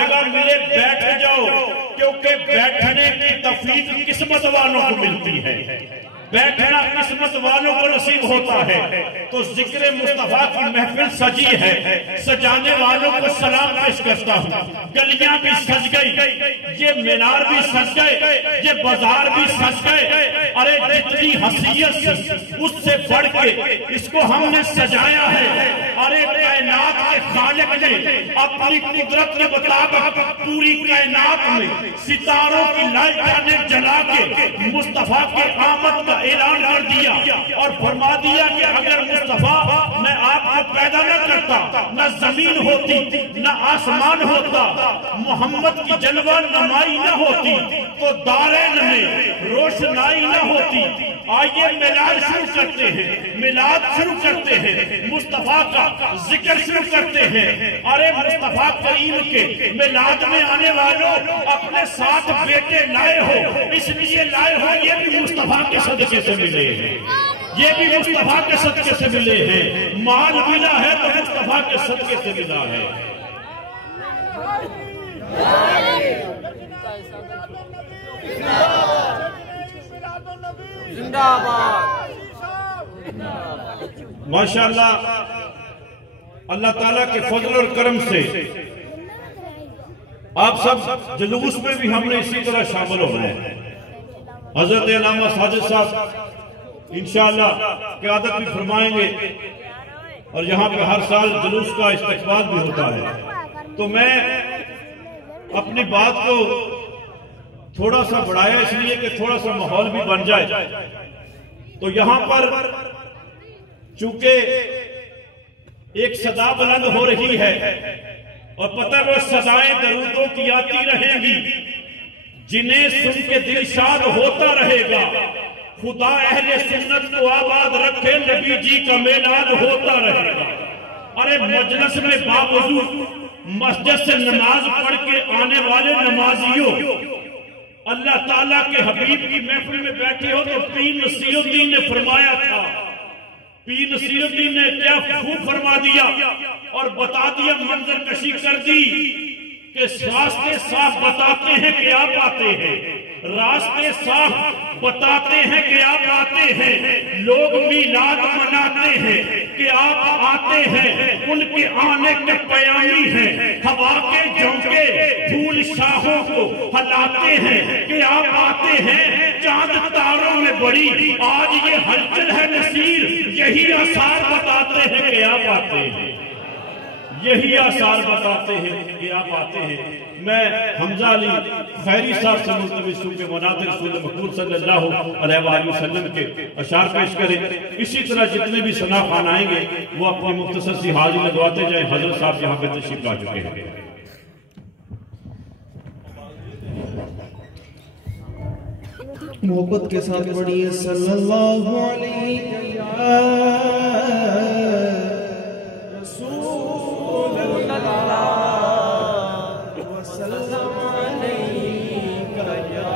جگہ ملے بیٹھ جاؤ، کیونکہ بیٹھنے کی توفیق قسمت والوں کو ملتی ہے، بیٹھنا قسمت والوں کو نصیب ہوتا ہے۔ تو ذکر مصطفیٰ کی محفل سجی ہے، سجانے والوں کو سلام پیش کرتا ہوں۔ گلیاں بھی سج گئی، یہ مینار بھی سج گئے، یہ بازار بھی سج گئے۔ ارے جتنی حیثیت اس سے بڑھ کے اس کو ہم نے سجایا ہے۔ ارے کائنات کے خالق نے اپنی قدرت کے مطابق پوری کائنات میں ستاروں کی لائٹیں جلا کے مصطفیٰ کے آمد کا اعلان کر دیا اور فرما دیا کہ اگر مصطفیٰ میں آپ کو پیدا نہ کرتا، نہ زمین ہوتی نہ آسمان ہوتا، محمد کی جلوہ نمائی نہ ہوتی تو دارین میں روشنائی نہ ہوتی۔ آئیے میلاد شروع کرتے ہیں، میلاد شروع کرتے ہیں، مصطفیٰ کا ذکر شروع کرتے ہیں۔ ارے مصطفیٰ کریم کے میلاد میں آنے والوں اپنے ساتھ بیٹے لائے ہو، اس لیے لائے ہو یہ بھی مصطفیٰ کے صدقے سے ملے ہیں، یہ بھی مصطفیٰ کے صدقے سے ملے ہیں۔ مال ملا ہے تو مصطفیٰ کے صدقے سے ملا ہے۔ ماشاءاللہ اللہ تعالیٰ کے فضل اور کرم سے آپ سب جلوس میں بھی ہم نے اسی طرح شامل ہونا ہے۔ حضرت علامہ ساجد صاحب انشاءاللہ قیادت بھی فرمائیں گے اور یہاں پہ ہر سال جلوس کا استقبال بھی ہوتا ہے۔ تو میں اپنی بات کو تھوڑا سا بڑھایا اس لیے کہ تھوڑا سا ماحول بھی بن جائے۔ تو یہاں پر چونکہ ایک صدا بلند ہو رہی ہے اور پتہ وہ صدائیں درودوں کی آتی رہیں گی، جنہیں سن کے دل شاد ہوتا رہے گا۔ خدا اہل سنت کو آباد رکھے، نبی جی کا میلاد ہوتا رہے گا۔ ارے مجلس میں باوضو مسجد سے نماز پڑھ کے آنے والے نمازیوں، اللہ تعالیٰ کے حبیب کی محفل میں بیٹھے ہو تو پیر نصیر الدین نے فرمایا تھا، پیر نصیر الدین نے کیا خوب فرما دیا اور بتا دیا، منظر کشی کر دی کہ راستے صاف بتاتے ہیں کہ آپ آتے ہیں، راستے صاف بتاتے ہیں کہ آپ آتے ہیں، لوگ میلاد مناتے ہیں کہ آپ آتے ہیں، ان کے آنے کے پیامی ہیں، ہوا کے جھونکے پھول شاہوں کو ہلاتے ہیں کہ آپ آتے ہیں، چاند تاروں میں بڑی آج یہ ہلچل ہے نصیر، یہی آثار بتاتے ہیں کہ آپ آتے ہیں، یہی آثار بتاتے ہیں کہ آپ آتے ہیں۔ میں حمزہ علی خیری صاحب سے ملتمس ہوں کہ مناظر رسول مقبول صلی اللہ علیہ وآلہ وسلم کے اشعار پیش کریں۔ اسی طرح جتنے بھی ثنا خوان آئیں گے وہ اپنی مختصر سی حاضری لگواتے جائیں۔ حضرت صاحب یہاں پہ تشریف لا چکے ہیں۔ محبت کے ساتھ پڑھیے صلی اللہ علیہ رسول اللہ وسلم علیکہ یا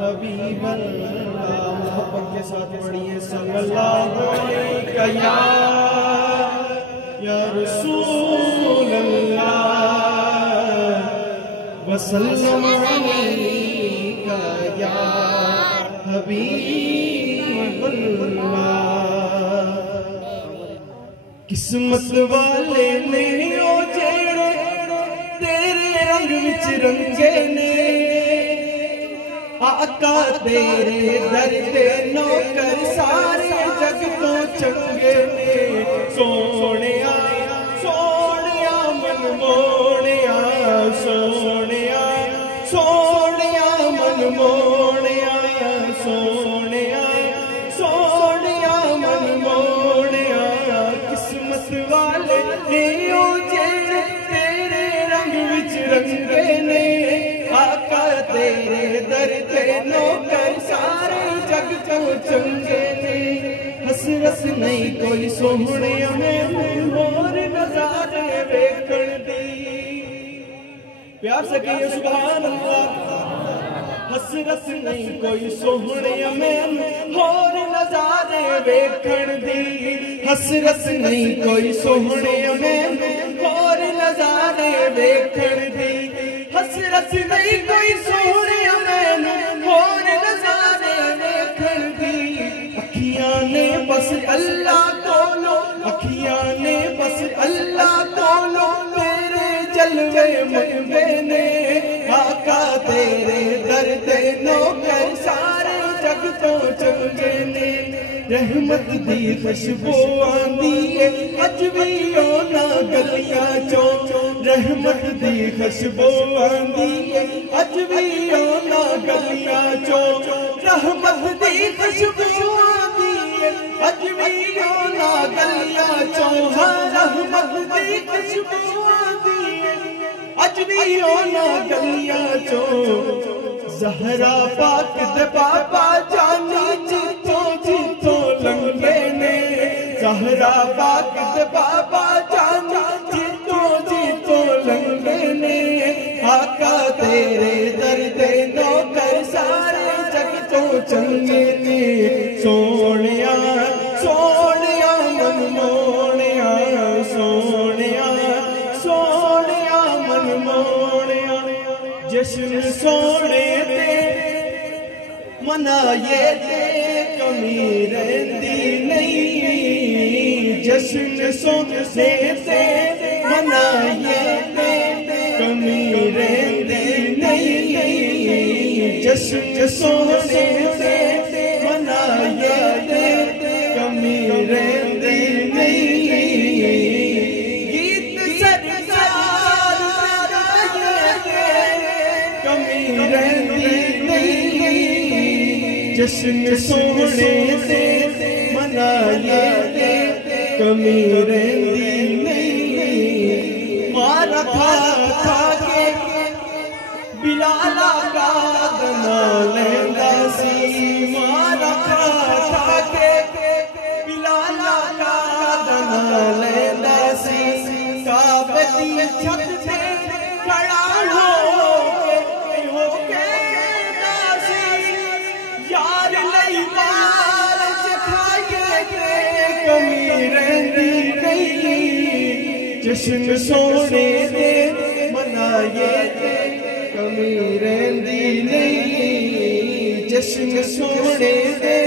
حبیب اللہ۔ محبت کے ساتھ پڑھیے صلی اللہ علیہ یا رسول اللہ وسلم علیکہ یا حبیب اللہ۔ قسمت والے نے او جیڑے تیرے رنگ وچ رنگے نے، آقا تیرے در دے نوکر سارے جگ تو چنگے نے۔ سونیا سونیا من موڑیا، سونیا سونیا من موڑیا، سونیا سونیا من موڑیا۔ قسمت والے نے او جیڑے تیرے رنگ وچ رنگے نے، آقا تیرے در تے نوکر سارے جگ تو چنگے نے۔ حسرت نہیں کوئی سوہنے ہمیں اور نظارے ویکھن دی، پیار سے کہیے سبحان اللہ۔ حسرت نہیں کوئی سوہنے ہمیں اور نظارے ویکھن دی، حسرت نہیں کوئی سوہنے ہمیں اور نظارے ویکھن دی۔ حسرت نہیں کوئی سونے مینوں اور نظارے ویکھن دی اکھیاں نے بس اللہ کولو اکھیاں نے بس اللہ کولو تیرے جلوے منگے نے آقا تیرے درد نوکر سارے جگ تو چنگے نے رحمت دی خوشبو آندی ہے اج بھی اونا گلیاں چوں رحمت دی خوشبو آندی ہے اج بھی اونا گلیاں چوں رحمت دی خوشبو آندی ہے اج بھی اونا گلیاں چوں رحمت دی خوشبو آندی ہے اج بھی اونا گلیاں چوں زہرا پاک دے بابا جانی جیتوں لنگے نے زہرا پاک دے بابا جانی جیتوں لنگے نے آقا تیرے درد نوکر سارے جگ تو چنگے نے سونیا سونیا من موڑیا سونیا سونیا من موڑیا جشن سونے منائے تے کمی رہندی نہیں جشن سونے تے منائے تے کمی رہندی نہیں جشن سونے تے منائے تے کمی رہندی نہیں گیت سرکار کمی رہندی نہیں جشن سونے سے منائے تے کمی رہندی نہیں مار کھا کھا کے بلالا کا دنا لیندا سی مار کھا کھا کے بلالا کا دنا لیندا سی کعبے دی چھت تے کھڑا ہو کے یار لئی مال چکھائے تے کمی رہندی نہیں جشن سونے دے منائے تے کمی رہندی نہیں جشن سونے دے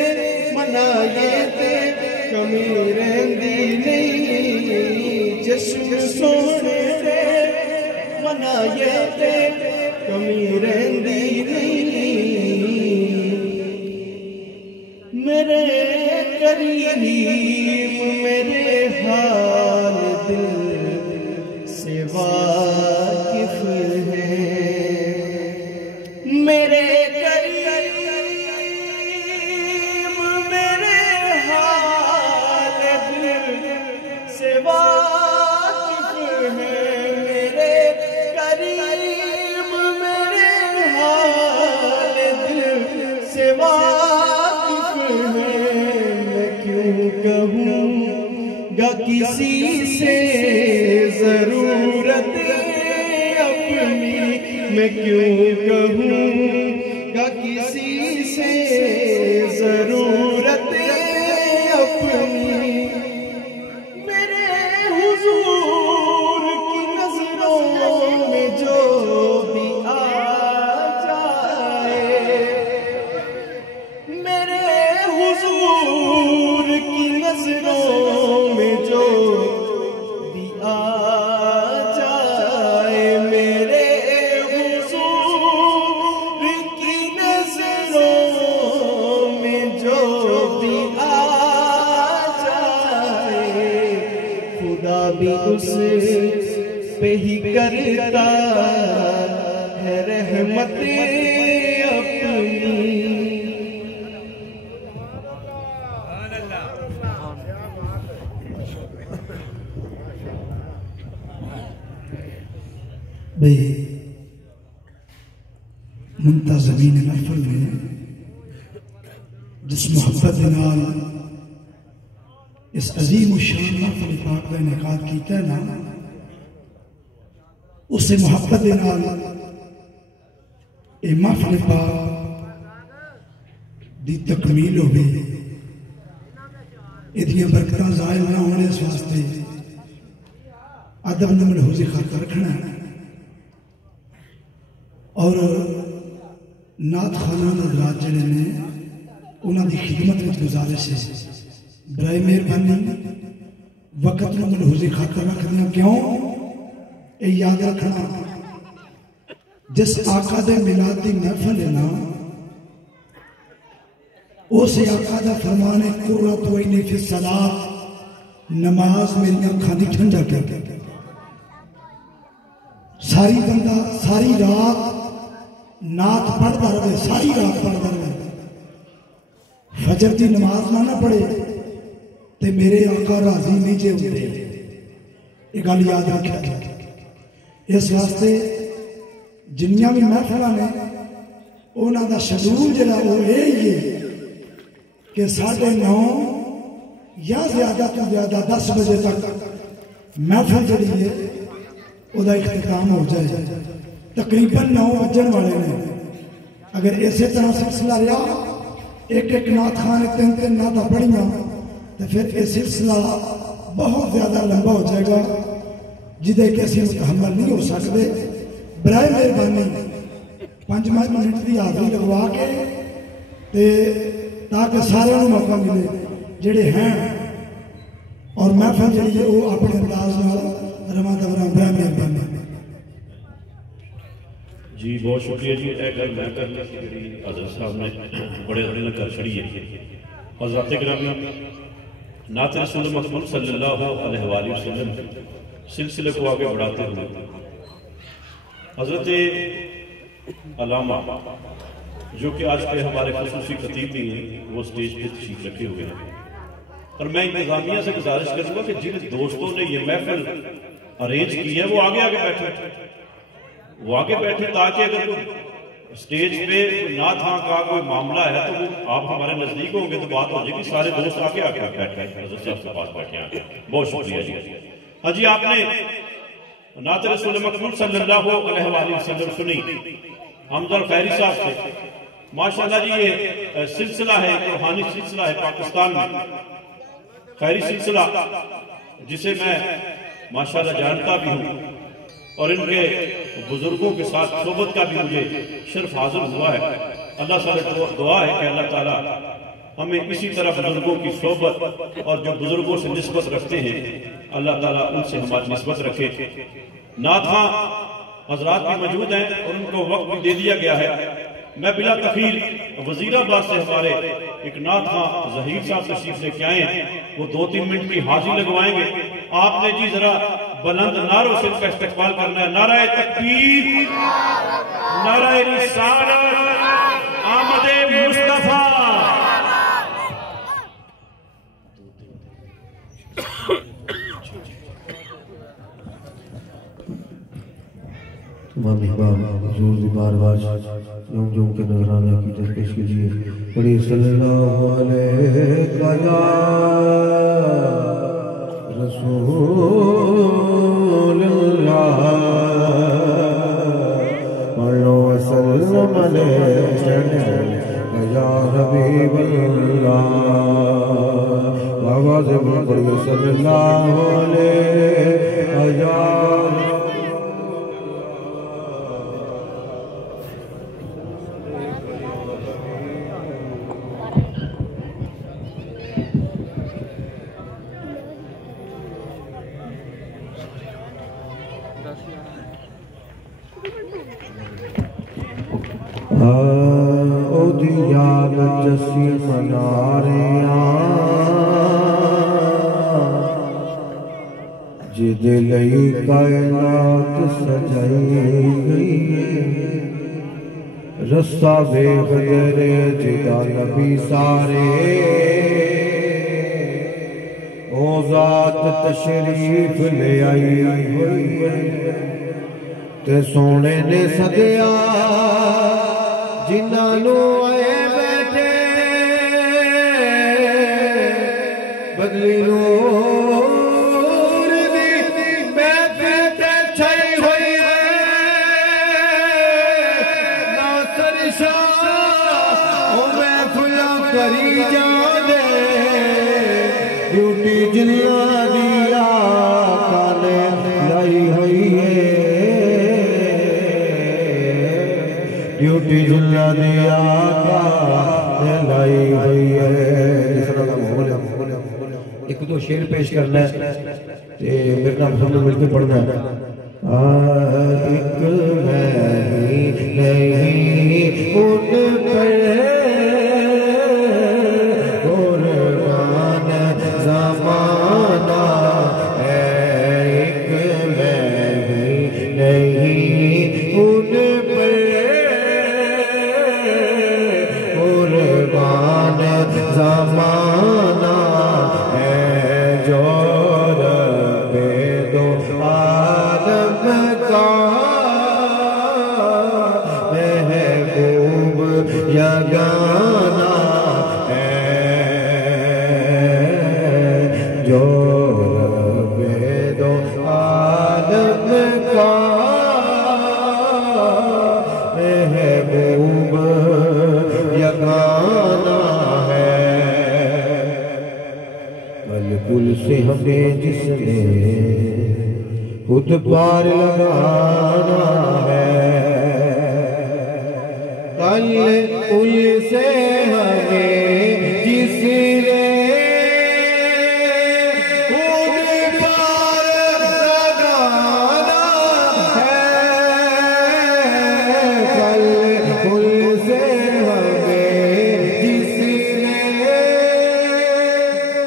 منائے تے کمی رہندی نہیں جشن سونے دے منائے تے کمی رہندی نہیں میرے کریم میرے حال دل سے واقف ہے میرے کریم میرے حال دل سے واقف ہے میرے کریم میرے حال دل سے واقف میں کیوں کہوں گا کسی سے ضرورت اپنی میں کیوں کہوں گا کسی سے ضرورت اپنی میرے حضور کی نظروں میں جو بھی آ جائے میرے حضور کی نظروں میں جو بھی آ جائے میرے حضور کی نظروں میں جو بھی آ جائے خدا بھی اس پہ ہی کرتا ہے رحمت اپنی بھئی منتظمین محفل میں جس محبت نال اس عظیم و شان محفل پاک کا انعقاد کیتا ہے نا اس سے محبت نال اے محفل پاک دی تکمیل ہو گئی اتنی برکتاں ظاہر نہ ہونے اس واسطے ادب نمل حوزی خاطر رکھنا ہے اور نعت خانان حضرات جڑے نے انہاں دی خدمت وچ گزارش ہے برائے مہربانی وقت نو ملحوظ خاطر رکھنا کیوں اے یاد رکھنا جس آقا دے میلاد دی محفل ہے نا اس آقا دا فرمان ہے قرۃ عینی فی الصلاۃ نماز میری آنکھاں دی ٹھنڈک ہے ساری بندہ ساری رات نعت پڑھتا رہے ساری رات پڑھتا رہے فجر دی نماز نہ پڑھے تے میرے آقا راضی نہیں جے ہوتے یہ گل یاد رکھا اس واسطے جنیاں بھی محفلہ نے انہاں دا شیڈول جڑا وہ یہی ہے کہ 9:30 یا زیادہ تو زیادہ 10 بجے تک محفل جڑی ہے وہ دا اختتام ہو جائے تقریباً 9 بجن والے نے اگر اسی طرح سلسلہ رہا ایک نعت خان 3 نعتاں پڑھیاں تو پھر یہ سلسلہ بہت زیادہ لمبا ہو جائے گا جدے کہ اسی متحمل نہیں ہو سکتے برائے مہربانی 5 منٹ کی حاضری لگوا کے تاکہ سارے موقع ملے جڑے ہیں اور محفل جڑی ہے وہ اپنے انداز میں رواں دوران برائے مہربانی جی بہت شکریہ جی اے گل میں کرنا حضرت صاحب نے بڑے دل کر چھڑی ہے حضرات گرامی نعت رسول مقبول صلی اللہ علیہ وآلہ وسلم سلسلے کو آگے بڑھاتے ہوئے حضرت علامہ جو کہ آج کے ہمارے خصوصی خطیب بھی ہیں وہ سٹیج پہ تشریف رکھے ہوئے ہیں اور میں انتظامیہ سے گزارش کروں گا کہ جن دوستوں نے یہ محفل ارینج کی ہے وہ آگے بیٹھے تاکہ اگر سٹیج پہ نعت خاں کا کوئی معاملہ ہے تو آپ ہمارے نزدیک ہوں گے تو بات ہو جائے گی سارے دوست آگے بیٹھے حضرت صاحب کے پاس بیٹھے آگے بہت شکریہ جی ہاں جی آپ نے نعت رسول مقبول صلی اللہ علیہ وآلہ وسلم سنی حمزہ خیری صاحب سے ماشاءاللہ جی یہ سلسلہ ہے روحانی سلسلہ ہے پاکستان میں خیری سلسلہ جسے میں ماشاءاللہ جانتا بھی ہوں اور ان کے بزرگوں کے ساتھ صحبت کا بھی مجھے شرف حاصل ہوا ہے اللہ سے دعا ہے کہ اللہ تعالیٰ ہمیں اسی طرح بزرگوں کی صحبت اور جو بزرگوں سے نسبت رکھتے ہیں اللہ تعالیٰ ان سے ہماری نسبت رکھے نعت خاں حضرات بھی موجود ہیں اور ان کو وقت بھی دے دیا گیا ہے میں بلا تخیر وزیر آباد سے ہمارے ایک نعت خاں ظہیر صاحب تشریف لے کے آئے ہیں وہ 2-3 منٹ کی حاضری لگوائیں گے آپ نے جی ذرا بلند نعروں سے ان کا استقبال کرنا ہے نعرہ تکبیر نعرہ رسالت آمد مصطفیٰ تمام احباب حضور دی بارگاہ یوم جوم کے نظرانے کی درپیش کیجئے بڑی صلی اللہ علیہ یا رسول اللہ مرلو وسلم علیہ یا حبیب اللہ آواز بلند صلی اللہ علیہ یا جسی مناریاں جد لئی کائنات سجائی گئی رستہ بے غدرے جدا نبی سارے او ذات تشریف لے آئی ہوئی تے سونے نے سدیا جنہوں آئے بیٹھے بدلی نور دی محفل تے چھائی ہوئی ہے ناصر شاہ او محفل کری جانے ڈیوٹی جنہ دیا کانے لائی ہوئی ہے ڈیوٹی جلا دیا لائی ہوئی ہے. ایک دو شعر پیش کرنا ہے میرے نام سب نے مل کے پڑھنا ہے. ایک میں ہی نہیں ان پر قربان زمانہ ہے. ایک میں ہی نہیں ان پر قربان زمانہ ہے. جو رب دو عالم کا محبوب یگانہ ہے. جو رب دو عالم کا محبوب یگانہ ہے. کل پل سے ہمیں جس نے خود پار لگانا ہے. کل پل سے ہمیں جس نے خود پار لگانا ہے. کل پل سے ہمیں جس نے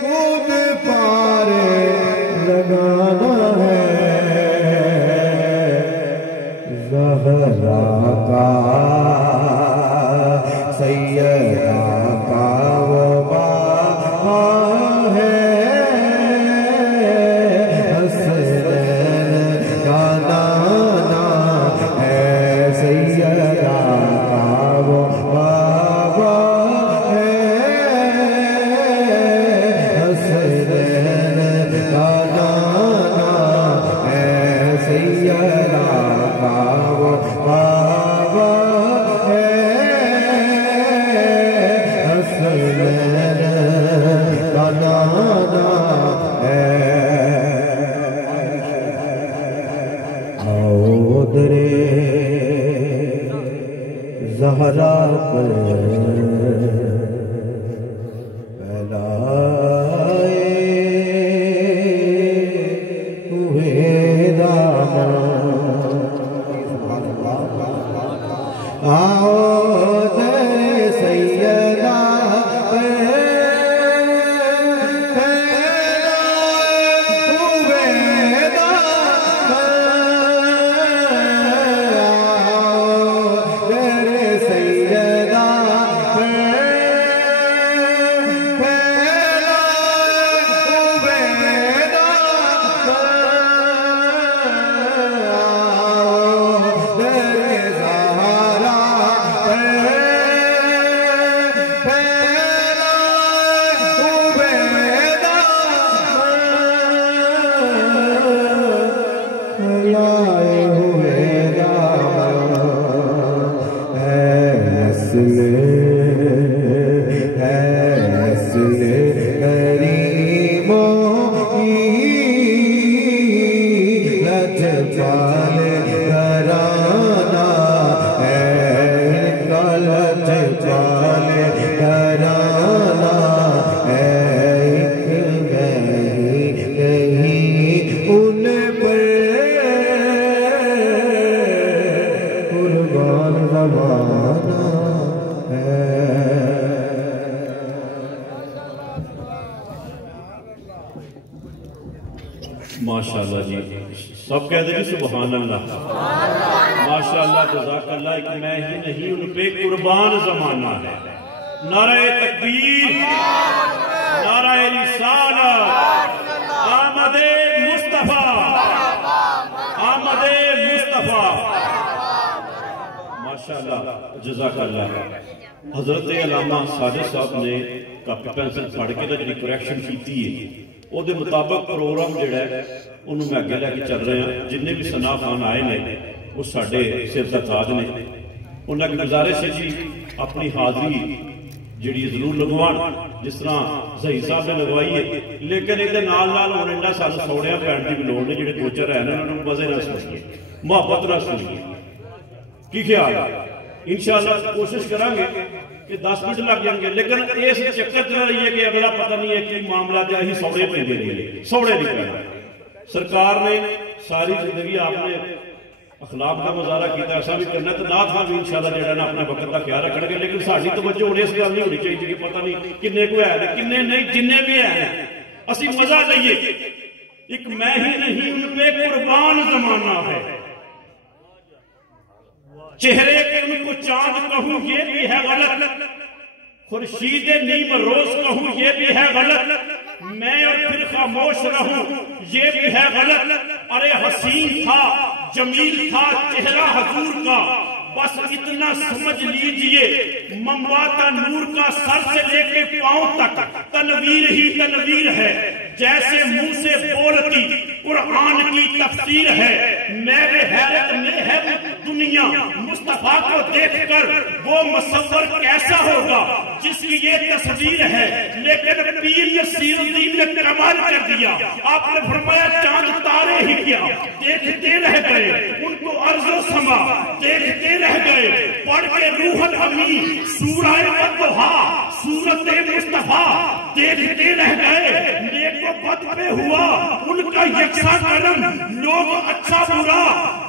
خود پار لگانا ہے. زہرا کا سیدہ کا وہ بابا ہے. حسنین کا نانا ہے. سیدہ کا وہ بابا ہے. حسنین کا نانا ہے. سیدہ کا وہ بابا ہے. حسنین کا نانا ہے. آؤ درے زہرا پر پھیلائے ہوئے دامن. آؤ درے سیدہ پر پھیلائے ہوئے دامن. آؤ درے سیدہ پر پھیلائے ہوئے دامن. آؤ درے زہرا پر پھیلائے ہوئے دامن. پھیلائے ہوئے دامن. ہے نسل کریموں کی لجپال گھرانہ ہے. ان کا لجپال گھرانہ ہے. ایک میں ہی نہیں ان پر قربان زمانہ ہے. ماشاءاللہ جی سب کہتے ہیں سبحان اللہ. ماشاءاللہ جزاک اللہ. ایک میں ہی نہیں ان پہ قربان زمانہ ہے. نعرہ تکبیر، نعرہ رسالت، آمد مصطفیٰ، آمد مصطفیٰ. ماشاءاللہ جزاک اللہ. حضرت علامہ ساجد صاحب نے کاپی پینسل پڑھ کے جی کریکشن کی ہے وہ دے مطابق پروگرام جڑا ہے انہوں میں اگے لے کے چل رہے ہیں. جننے بھی ثنا خان آئے نے وہ ساڈے سر تے تاج نے. انہاں کی گزارش ہے جی اپنی حاضری جڑی ضرور لگوان جس طرح ظہیر صاحب نے لگوائی ہے. لیکن یہ نال نال ہن انہاں سانوں سوڑیاں پین دی بھی لوڑ نہیں. جڑے کوچر ہیں انہاں نوں مزے نال سنیے، محبت نال سنیے. کی خیال ہے؟ انشاءاللہ کوشش کریں گے کہ 10 منٹ لگ جائیں گے، لیکن اس چکر چل رہی ہے کہ اگلا پتہ نہیں ہے کہ معاملہ کیا ہی سوڑے پہ دے رہی ہے، سوڑے نہیں کرنا۔ سرکار نے ساری زندگی آپ نے اخلاق کا مظاہرہ کیتا، ایسا بھی کرنا تو نات خان بھی انشاءاللہ جڑا نا اپنے وقت کا خیال رکھنے گے، لیکن ساری توجہ ہونے اس گل نہیں ہونی چاہیے کہ پتہ نہیں کنے کو ہے کنے نہیں، جنے بھی ہیں اسی مزہ لئیے۔ ایک میں ہی نہیں ان پہ قربان زمانہ ہے، چہرے کے ان کو چاند کہوں یہ بھی ہے غلط، خورشید نیم روز کہوں یہ بھی ہے غلط، میں اور پھر خاموش رہوں یہ بھی ہے غلط۔ ارے حسین تھا جمیل تھا چہرہ حضور کا، بس اتنا سمجھ لیجئے منبع نور کا سر سے لے کے پاؤں تک تنویر ہی تنویر ہے، جیسے منہ سے بولتی قرآن کی تفسیر ہے۔ میرے حیرت میں ہے دنیا مصطفیٰ کو دیکھ کر وہ مصور کیسا ہوگا جس کی یہ تصویر ہے، لیکن پیر نصیر الدین نے کمال کر دیا۔ آپ نے فرمایا چاند تارے ہی کیا دیکھتے رہ گئے، ان کو عرض و سما دیکھتے رہ گئے، پڑھ کے روح الامین سورہ والضحیٰ سورت مصطفیٰ دیکھتے رہ گئے۔ نیک و بد پہ ہوا ان کا یکساں کرم، لوگ اچھا برا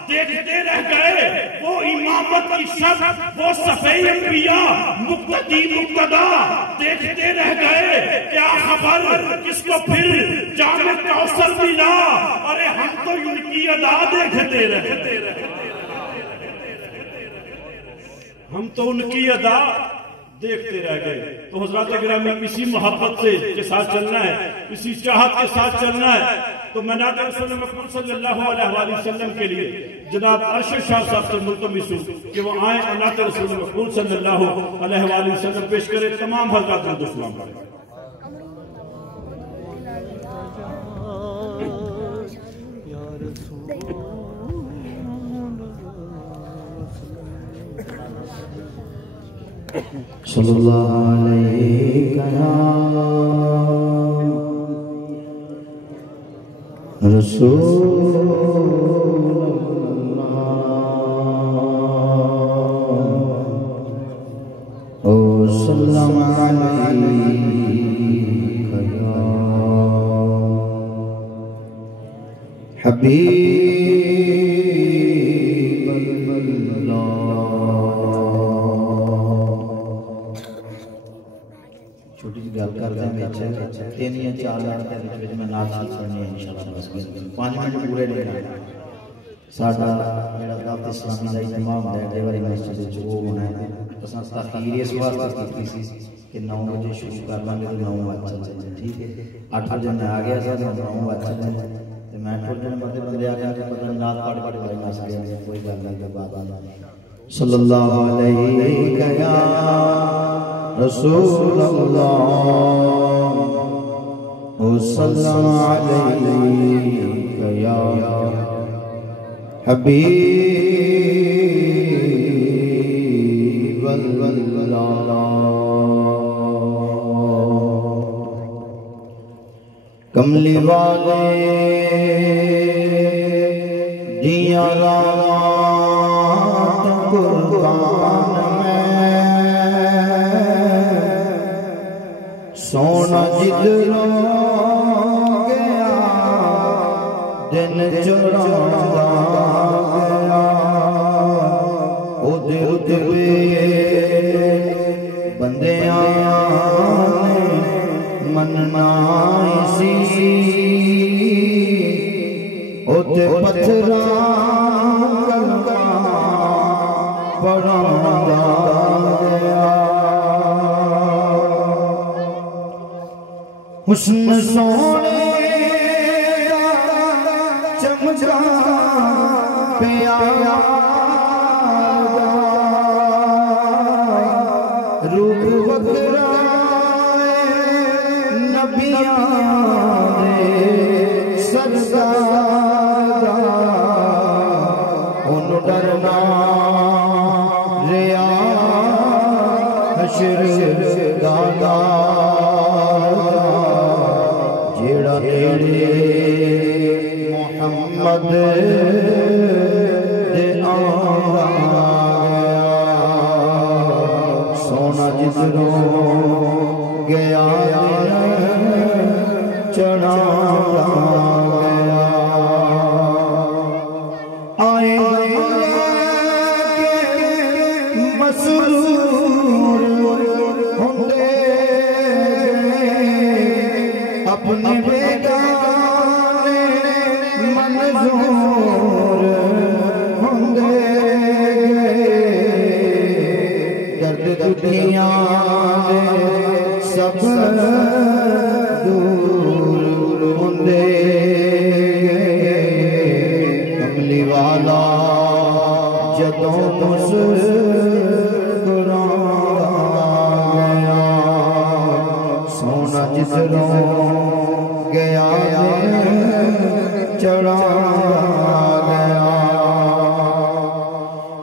دیکھتے رہ گئے۔ وہ امامت کی شب وہ صفی انبیاء مقتدی مقتدا دیکھتے رہ گئے۔ کیا خبر کس کو پھر جام کوثر ملا، ارے ہم تو ان کی ادا دیکھتے رہتے ہم تو ان کی ادا دیکھتے رہ گئے۔ تو حضرات گرامی اسی محبت سے کے ساتھ چلنا ہے، اسی چاہت کے ساتھ چلنا ہے۔ تو میں نعت رسول مقبول صلی اللہ علیہ وآلہ وسلم کے لیے جناب ارشد شاہ صاحب سے ملتمس ہوں کہ وہ آئیں اور نعت رسول مقبول صلی اللہ علیہ وآلہ وسلم پیش کریں۔ تمام حضرات درود و سلام پڑھیں۔ صلی اللہ علیہ رسول اللہ وسلم علیہ حبیب گل کر دیں تین یا چار منٹ میں نعت پڑھنی ہے انشاءاللہ، بس 5 منٹ پورے نہیں لگنے۔ ساڈا جڑا دعوت اسلامی دا اہتمام ہے ڈیوری مسجد وچ وہ ہونا ہے، اساں تاخیر اس واسطے کیتی سی کہ 9 بجے شروع کر لیں گے تو 9 بجے چل جائیں، ٹھیک ہے۔ 8 بجے میں آ گیا سا 9 بجے چل جائیں تے میں تھوڑے بندے بندے آ گئے پتہ نہیں نعت پڑھ پڑھ کے نس گئے، کوئی گل نہیں بات نہیں۔ صلی اللہ علیہ یا رسول اللہ وسلم علیہ یا حبیب اللہ۔ کملی والے دیاں رات قربان میں سونا جدروں گیا دن چراغا گیا، ادھر ادھر بندیاں نے مننا اسی ادھر پتھراں کلمہ پڑھانا گیا۔ حسن سونے چمچا پیارا روح وکرا نبیاں دے سرکارا، انہوں ڈرنا ریا حشر دادا جیڑا تیرے محمد دے آ گیا۔ جدروں گیا چڑھا گیا آئے مسرور ہوندے اپنے بیگانے منظور ہوندے درد دنیا سب دور ہوندے کملی والا جدوں مسکرا گیا سونا جدروں گیا چڑھا گیا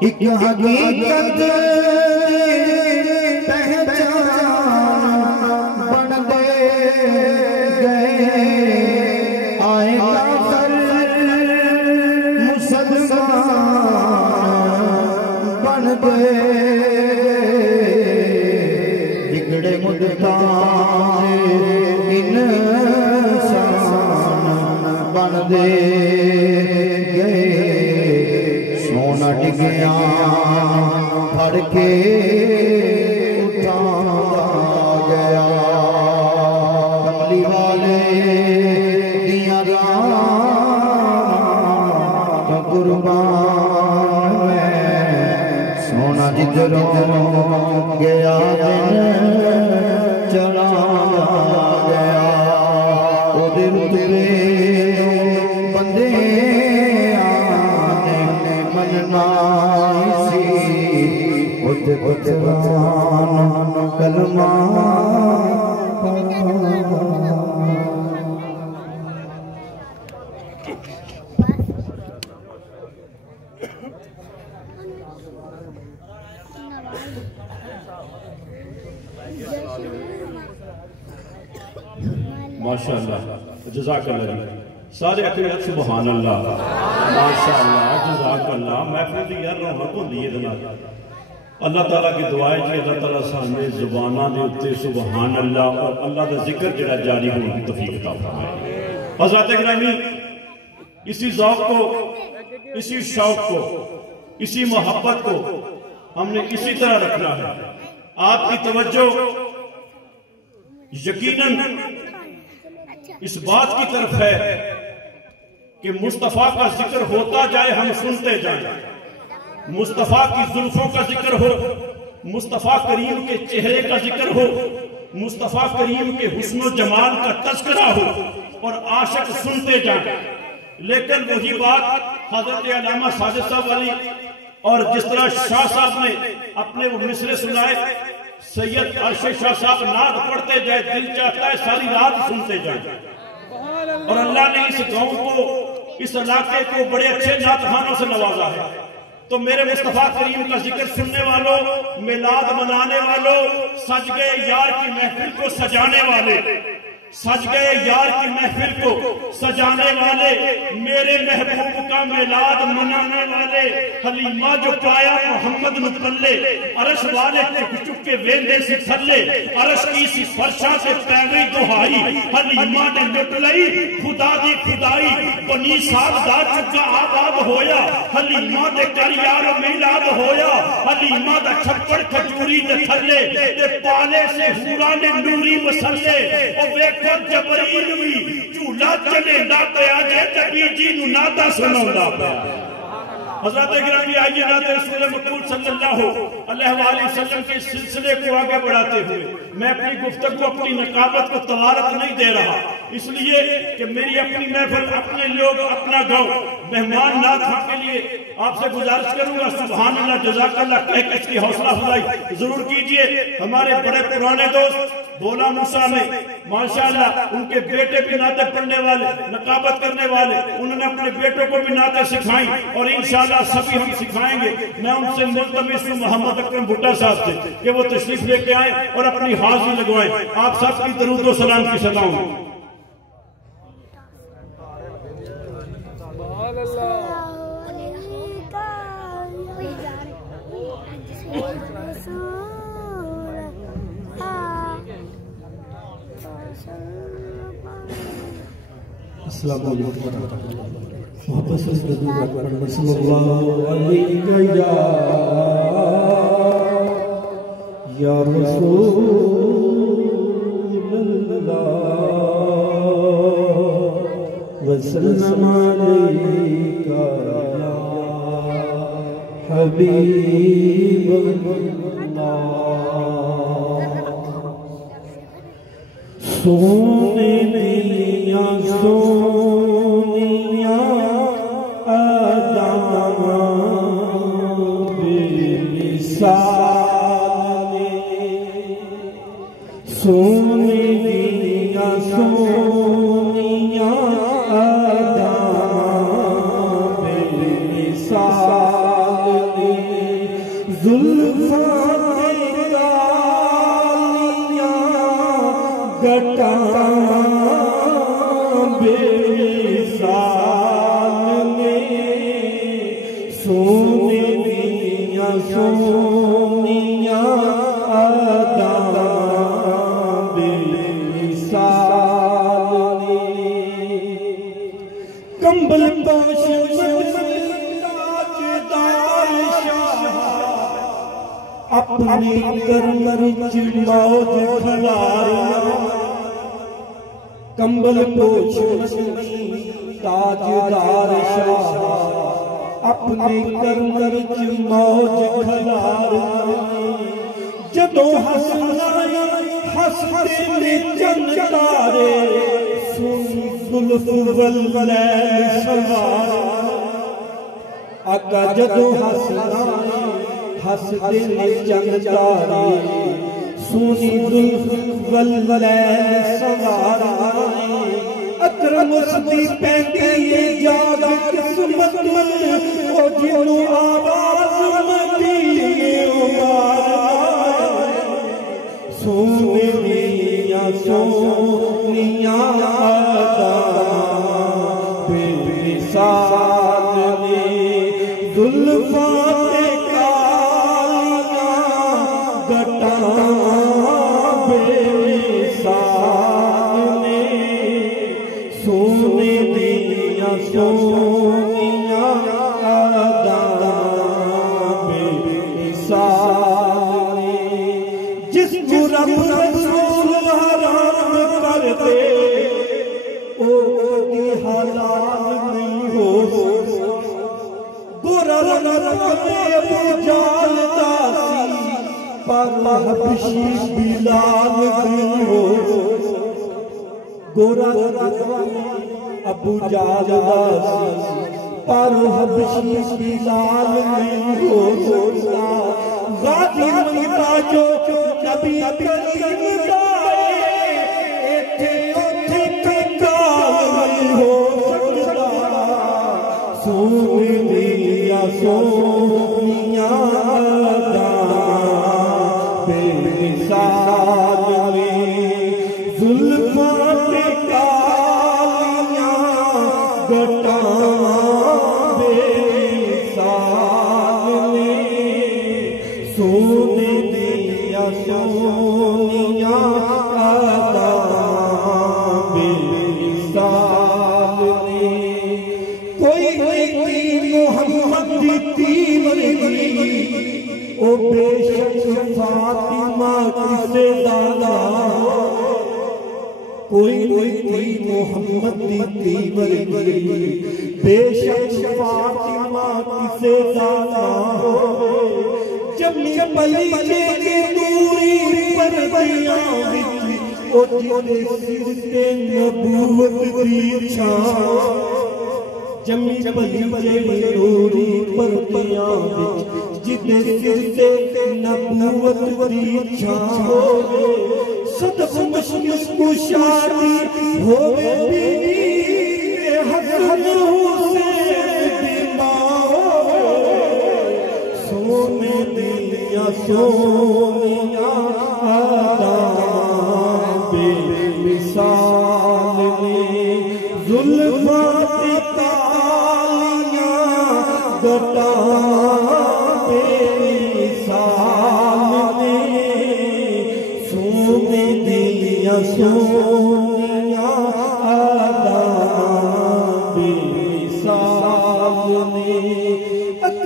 ایک حقیقت پہچان بن دے گئے آئے کافر مسلمان بن گئے بگڑے مدکان انسان بن دے گئے سونا ڈگیا پھڑ کے اٹھا گیا کملی والے دیاں راہ قربان میں سونا جدروں گیا چلا گیا او دل تیرے بندے آنے مننا اسی خود قرآن کلمہ ماشاءاللہ جزاک اللہ سارے اکبر سبحان اللہ ماشاءاللہ جزاک اللہ محفوظ یار رونق ہوندی ہے جناب اللہ تعالیٰ کی دعائیں کہ اللہ تعالیٰ سامنے زبانہ دے اتے سبحان اللہ اور اللہ دا ذکر جڑا جاری ہونے کی توفیق عطا فرمائے حضرات گرامی اسی ذوق کو اسی شوق کو اسی محبت کو ہم نے اسی طرح رکھنا ہے آپ کی توجہ یقیناً اس بات کی طرف ہے کہ مصطفیٰ کا ذکر ہوتا جائے ہم سنتے جائیں مصطفیٰ کی زلفوں کا ذکر ہو مصطفیٰ کریم کے چہرے کا ذکر ہو مصطفیٰ کریم کے حسن و جمال کا تذکرہ ہو اور عاشق سنتے جائیں لیکن وہی بات حضرت علامہ ساجد صاحب والی اور جس طرح شاہ صاحب نے اپنے وہ مصرے سنائے سید عرش شاہ صاحب نعت پڑھتے جائے دل چاہتا ہے ساری رات سنتے جائیں اور اللہ نے اس گاؤں کو اس علاقے کو بڑے اچھے نعت خوانوں سے نوازا ہے تو میرے مصطفیٰ کریم کا ذکر سننے والوں میلاد منانے والوں سج گئے یار کی محفل کو سجانے والے سج گئے یار کی محفل کو سجانے والے میرے محبوب کا میلاد منانے والے حلیمہ جو پایا محمد نپلے عرش والے چک کے ویندے سے تھلے عرش کی سی فرشاں سے پیوی دہائی حلیمہ نے لٹ لئی خدا دی خدائی بنی صاحب دا چکا آباد ہویا حلیمہ دے کر یار میلاد ہویا حلیمہ دا چھپڑ کھجوری دے تھلے دے پالے سے حورا نے نوری مسلے او ویک جبریل بھی چولا چلے دا پیا جے جبی جی نو نادا سنو دا پیا حضرت گرامی آئیے نات رسول مقبول صلی اللہ علیہ وآلہ وسلم کے سلسلے کو آگے بڑھاتے ہوئے میں اپنی گفتگو اپنی نقابت کو توارت نہیں دے رہا اس لیے کہ میری اپنی محفل اپنے لوگ اپنا گاؤں مہمان نات کے لیے آپ سے گزارش کروں گا سبحان اللہ جزاک اللہ کہہ کے اس کی حوصلہ افزائی ضرور کیجئے ہمارے بڑے پرانے دوست بولا موسیٰ میں ماشاءاللہ ان کے بیٹے بھی نعتیں پڑھنے والے نقابت کرنے والے انہوں نے اپنے بیٹوں کو بھی نعتیں سکھائیں اور انشاءاللہ سبھی ہم سکھائیں گے میں ان سے ملتمس ہوں محمد اکرم بھٹا صاحب سے کہ وہ تشریف لے کے آئیں اور اپنی حاضری لگوائیں آپ سب کی درود و سلام کی سلام السلام علیکم محبت سے رسول اکبر صلی اللہ علیہ یا رسول اللہ وسلم علیکہ یا حبیب اللہ سونیاں سونیاں اداں بے مثال سونیاں سونیاں اداں بے مثال زلفاں گٹاں بے مثال نے سونیاں سونیاں اداں بے مثال نے کمبل پوش تاجدار شاہ اپنی کرم وچ موج کھلاریاں کمبل پوش تاجدار شاہ اپنی کرم وچ موج کھلاریاں جدوں ہسدے نے چند تارے سونی زلف واللیل سوار آقا جدوں ہسدے نے چند تارے سونی زلف واللیل سوار اکرم اسدی پہنی جاگ قسمت او جنوں آواز مدینے مبارک سونیاں سونیاں اداں بے مثال نے زلفاں تے کالیاں گٹاں بے مثال نے سونیاں سونیاں اداں بے مثال نے جس کو رب رسول حرام کر دے او دی حلال نہیں ہو گورا رب ابو جال داسی پر حبشی بلال نہیں ہو گورا رب ابو جال داسی پر حبشی بلال نہیں ہو غازی منگتا جو نبی کریم دائے ایتھے اوتھے کنگال نہیں ہو سکتا سونیاں سونیاں اداں بے مثال نے زلفاں تے کالیاں گٹاں بے مثال نے سونیاں سونیاں اداں بے مثال نے کوئی محمد دی تیوری او بے شک فاطمہ کسے دادا کوئی محمد دی تیوری بے شک فاطمہ کسے دادا جمی پلی کے دوری پردیاں وچ او جدے سر تے نبوت دی چھاں جمی پلی دوری پردیاں وچ جدے سر تے نبوت دی چھاں ہوے صدق مشکل کشادی ہوے بی حسن حسین دی ماں سونیاں سونیاں اداں بے مثال نے زلفاں تے کالیاں گٹاں بے مثال نے سونیاں سونیاں اداں